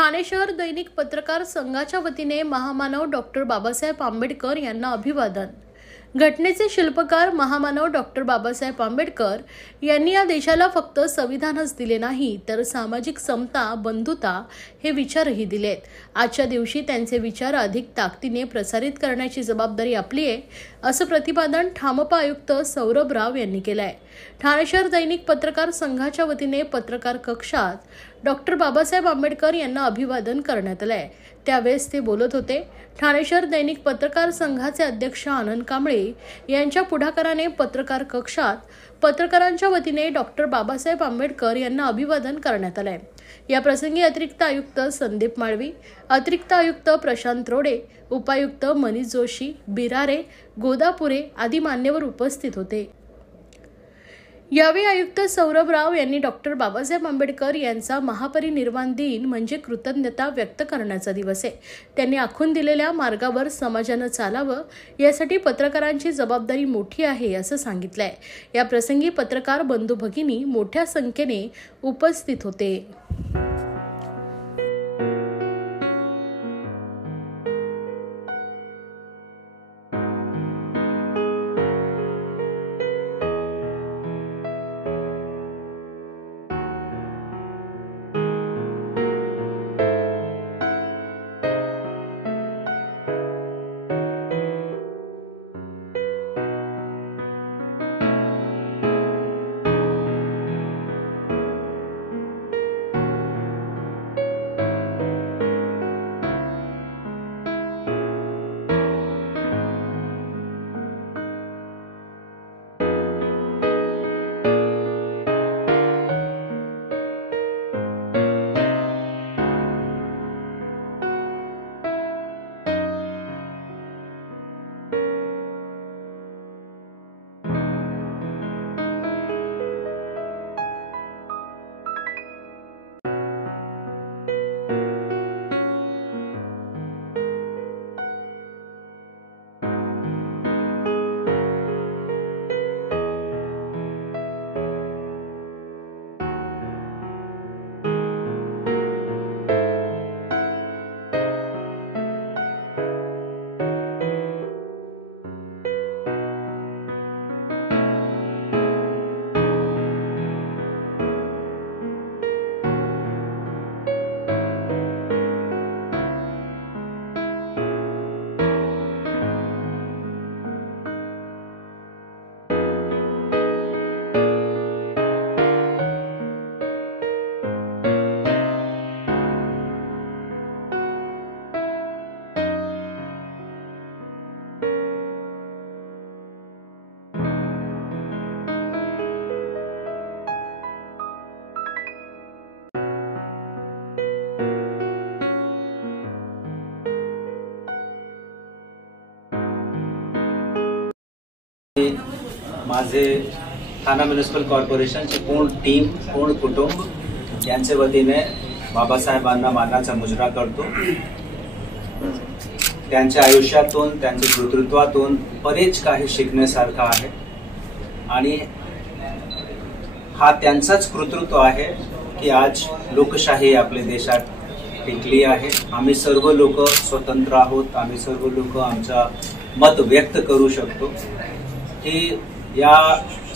ठाणे शहर दैनिक पत्रकार संघाच्या वतीने महामानव डॉक्टर बाबासाहेब आंबेडकर यांना अभिवादन। घटनेचे शिल्पकार महामानव डॉक्टर बाबासाहेब आंबेडकर यांनी या देशाला फक्त संविधानच दिले नाही तर सामाजिक समता, बंधुता हे विचारही दिलेत। आजच्या दिवशी त्यांचे विचार अधिक ताकदीने प्रसारित करण्याची जबाबदारी आपली आहे, असं प्रतिपादन ठामपा आयुक्त सौरभ राव यांनी केलं आहे। ठाणे शहर दैनिक पत्रकार संघाच्या वतीने पत्रकार कक्षात डॉक्टर बाबासाहेब आंबेडकर यांना अभिवादन करण्यात आले। त्यावेळेस ते बोलत होते। ठाणे शहर दैनिक पत्रकार संघाचे अध्यक्ष आनंद कांबळे यांच्या पुढाकाराने पत्रकार कक्षात पत्रकारांच्या वतीने डॉक्टर बाबासाहेब आंबेडकर यांना अभिवादन करण्यात आले। या प्रसंगी अतिरिक्त आयुक्त संदीप माळवी, अतिरिक्त आयुक्त प्रशांत रोडे, उपायुक्त मनीष जोशी, बिरारे, गोदापुरे आदी मान्यवर उपस्थित होते। यावेळी आयुक्त सौरभ राव यांनी डॉक्टर बाबासाहेब आंबेडकर यांचा महापरिनिर्वाण दिन म्हणजे कृतज्ञता व्यक्त करण्याचा दिवस आहे। त्यांनी आखून दिलेल्या मार्गावर समाजानं चालावं यासाठी पत्रकारांची जबाबदारी मोठी आहे असं सांगितलंय। या प्रसंगी पत्रकार बंधू भगिनी मोठ्या संख्येने उपस्थित होते। माझे ठाणे म्युनिसिपल कॉर्पोरेशनची पूर्ण टीम, पूर्ण कुटुंब यांच्या वतीने बाबासाहेबांना मानाचा मुजरा करतो। त्यांच्या आयुष्यातून, त्यांच्या नेतृत्वातून बरेच काही शिकण्यासारखं आहे आणि हा त्यांचाच कर्तृत्व आहे की आज लोकशाही आपल्या देशात टिकली आहे। आम्ही सर्व लोक स्वतंत्र आहोत, आम्ही सर्व लोक आमचा मत व्यक्त करू शकतो। ही या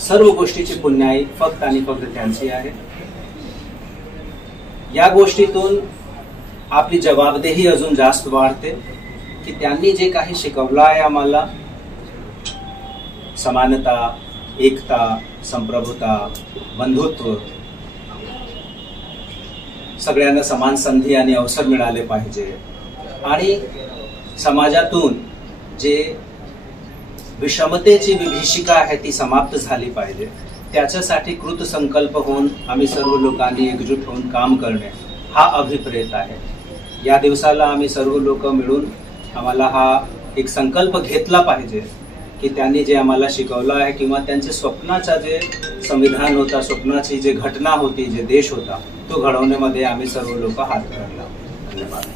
सर्व गोष्टीची पुण्याई फक्त आणि फक्त त्यांची आहे। या गोष्टीतून आपली जबाबदेही अजून जास्त वाढते की त्यांनी जे काही शिकवलं आहे आम्हाला, समानता, एकता, संप्रभुता, बंधुत्व, सगळ्यांना समान संधी आणि अवसर मिळाले पाहिजे आणि समाजातून जे विषमतेची विभीषिका आहे ती समाप्त झाली पाहिजे। त्याच्यासाठी कृतसंकल्प होऊन आम्ही सर्व लोकांनी एकजूट होऊन काम करणे हा अभिप्रेत आहे। या दिवसाला आम्ही सर्व लोक मिळून आम्हाला हा एक संकल्प घेतला पाहिजे की त्यांनी जे आम्हाला शिकवलं आहे किंवा त्यांचे स्वप्नाचा जे संविधान होता, स्वप्नाची जे घटना होती, जे देश होता, तो घडवण्यामध्ये आम्ही सर्व लोक हात धरला। धन्यवाद।